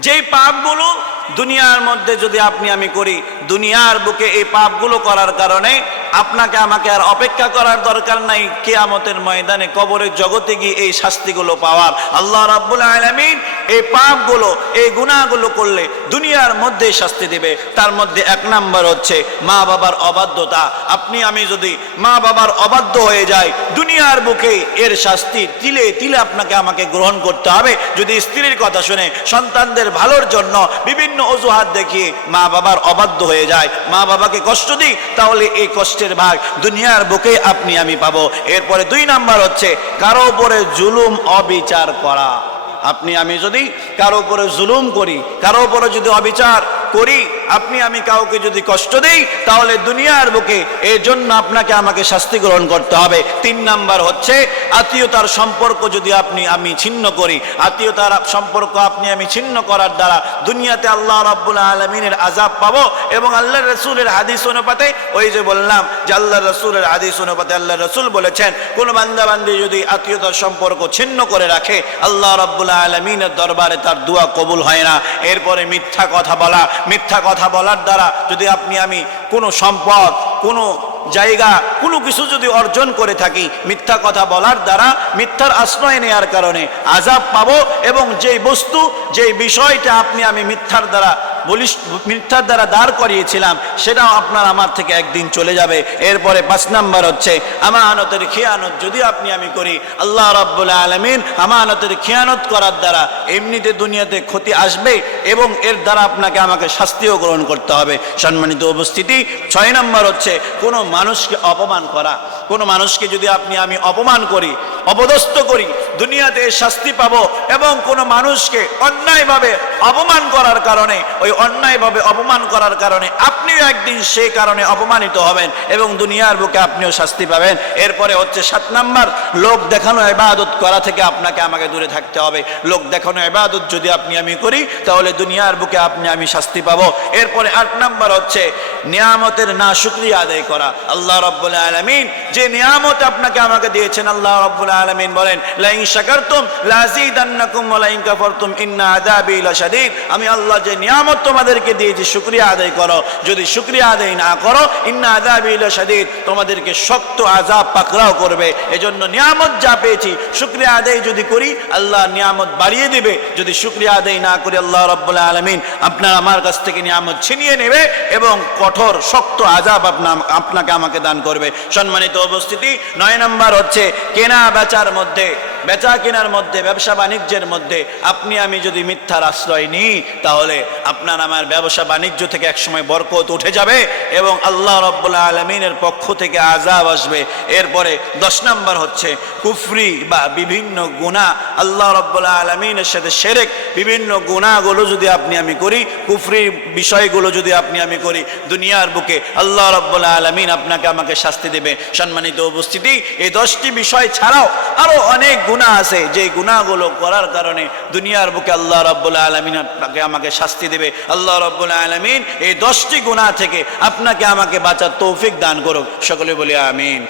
যেই পাপগুলো দুনিয়ার মধ্যে যদি আপনি আমি করি দুনিয়ার বুকে এই পাপগুলো করার কারণে আপনাকে, আমাকে আর অপেক্ষা করার দরকার নাই। কেয়ামতের ময়দানে কবরের জগতে গিয়ে এই শাস্তিগুলো পাওয়ার। আল্লাহ রাব্বুল আলামিন এই পাপগুলো, এই গুনাহগুলো করলে দুনিয়ার মধ্যে শাস্তি দেবে। তার মধ্যে এক নাম্বার হচ্ছে মা বাবার অবাধ্যতা। আপনি, আমি যদি মা বাবার অবাধ্য হয়ে যায় দুনিয়ার বুকে এর শাস্তি তিলে তিলে আপনাকে, আমাকে গ্রহণ করতে হবে। যদি স্ত্রীর কথা শুনে, সন্তানদের ভালোর জন্য বিভিন্ন অজুহাত দেখিয়ে মা বাবার অবাধ্য হয়ে যায়, মা বাবাকে কষ্ট দিই, তাহলে এই কষ্টের ভাগ দুনিয়ার বুকে আপনি, আমি পাবো। এরপরে দুই নাম্বার হচ্ছে কারও উপরে জুলুম অবিচার করা। আপনি, আমি যদি কারও উপরে জুলুম করি, কারও উপরে যদি অবিচার করি আপনি, আমি কাউকে যদি কষ্ট দেই, তাহলে দুনিয়ার বুকে এর জন্য আপনাকে আমাকে শাস্তি গ্রহণ করতে হবে। তিন নাম্বার হচ্ছে, আত্মীয়তার সম্পর্ক যদি আপনি, আমি ছিন্ন করি, আত্মীয়তার সম্পর্ক আপনি, আমি ছিন্ন করার দ্বারা দুনিয়াতে আল্লাহ রাব্বুল আলমিনের আজাব পাবো এবং আল্লাহ রসুলের হাদিস অনুপাতে, ওই যে বললাম যে আল্লাহ রসুলের হাদিস অনুপাতে আল্লাহ রসুল বলেছেন, কোন বান্দাবান্দি যদি আত্মীয়তার সম্পর্ক ছিন্ন করে রাখে, আল্লাহ রাব্বুল আলমিনের দরবারে তার দোয়া কবুল হয় না। এরপরে মিথ্যা কথা বলা, মিথ্যা কথা বলার দ্বারা যদি আপনি আমি কোনো সম্পদ, কোনো জায়গা, কোনো কিছু যদি অর্জন করে থাকি, মিথ্যা কথা বলার দ্বারা মিথ্যার আশ্রয় নেওয়ার কারণে আজাব পাবো এবং যেই বস্তু, যেই বিষয়টা আপনি আমি মিথ্যার দ্বারা বলিস মিথ্যার দ্বারা দাঁড় করিয়েছিলাম, সেটাও আপনার আমার থেকে একদিন চলে যাবে। এরপরে পাঁচ নাম্বার হচ্ছে, আমানতের খেয়ানত যদি আপনি আমি করি, আল্লাহ রাব্বুল আলমিন আমানতের খেয়ানত করার দ্বারা এমনিতে দুনিয়াতে ক্ষতি আসবে এবং এর দ্বারা আপনাকে আমাকে শাস্তিও গ্রহণ করতে হবে। সম্মানিত উপস্থিতি, ছয় নম্বর হচ্ছে, কোনো মানুষকে অপমান করা। কোনো মানুষকে যদি আপনি আমি অপমান করি, অপদস্থ করি দুনিয়াতে শাস্তি পাবো এবং কোনো মানুষকে অন্যায়ভাবে অপমান করার কারণে, ওই অন্যায়ভাবে অপমান করার কারণে আপনিও একদিন সেই কারণে অপমানিত হবেন এবং দুনিয়ার বুকে আপনিও শাস্তি পাবেন। এরপরে হচ্ছে সাত নাম্বার, লোক দেখানো ইবাদত করা থেকে আপনাকে আমাকে দূরে থাকতে হবে। লোক দেখানো ইবাদত যদি আপনি আমি করি, তাহলে দুনিয়ার বুকে আপনি আমি শাস্তি পাবো। এরপরে আট নাম্বার হচ্ছে নিয়ামতের না শুক্রিয়া আদায় করা। আল্লাহ রব্বুল আলমিন যে নিয়ামত আপনাকে আমাকে দিয়েছেন, আল্লাহ রব্বুল আলমিন বলেন, লাইন শাকারতুম লাজিদান্নাকুম ওয়া কাফারতুম ইন্না আযাবি লাশাদীদ। আমি আল্লাহ যে নিয়ামত তোমাদেরকে দিয়েছি, শুকরিয়া আদায় করো। যদি শুকরিয়া আদায় না করো, ইন্না আযাবি লাশাদীদ, তোমাদেরকে শক্ত আযাব পাকড়াও করবে। এজন্য নিয়ামত যা পেয়েছি, শুকরিয়া আদায় যদি করি, আল্লাহ নিয়ামত বাড়িয়ে দিবে। যদি শুকরিয়া আদায় না করি, আল্লাহ রব্বুল আলমিন আপনার আমার কাছ থেকে নিয়ামত ছিনিয়ে নেবে এবং কঠোর, শক্ত আজাব আপনার আপনাকে আমাকে দান করবে। সম্মানিত উপস্থিতি, নয় নম্বর হচ্ছে কেনা বেচার মধ্যে বেচা কেনার মধ্যে, ব্যবসা বাণিজ্যের মধ্যে আপনি, আমি যদি মিথ্যার আশ্রয় নিই, তাহলে আপনার, আমার ব্যবসা বাণিজ্য থেকে একসময় বরকত উঠে যাবে এবং আল্লাহ রব্বুল্লাহ আলমিনের পক্ষ থেকে আজাব আসবে। এরপরে দশ নম্বর হচ্ছে কুফরি বা বিভিন্ন গুণা আল্লাহ রব্বুল্লাহ আলমিনের সাথে সেরেক, বিভিন্ন গুণাগুলো যদি আপনি, আমি করি, কুফরির বিষয়গুলো যদি আপনি, আমি করি, দুনিয়ার বুকে আল্লাহ রব্বুল্লাহ আলমিন আপনাকে আমাকে শাস্তি দেবে। সম্মানিত উপস্থিতি, এই দশটি বিষয় ছাড়াও আরও অনেক গুণা আছে, যে গুণাগুলো করার কারণে দুনিয়ার বুকে আল্লাহ রব্বুল আলমিন আপনাকে, আমাকে শাস্তি দেবে। আল্লাহ রব্বুল আলমিন এই দশটি গুণা থেকে আপনাকে আমাকে বাঁচার তৌফিক দান করুক। সকলে বলি আমিন।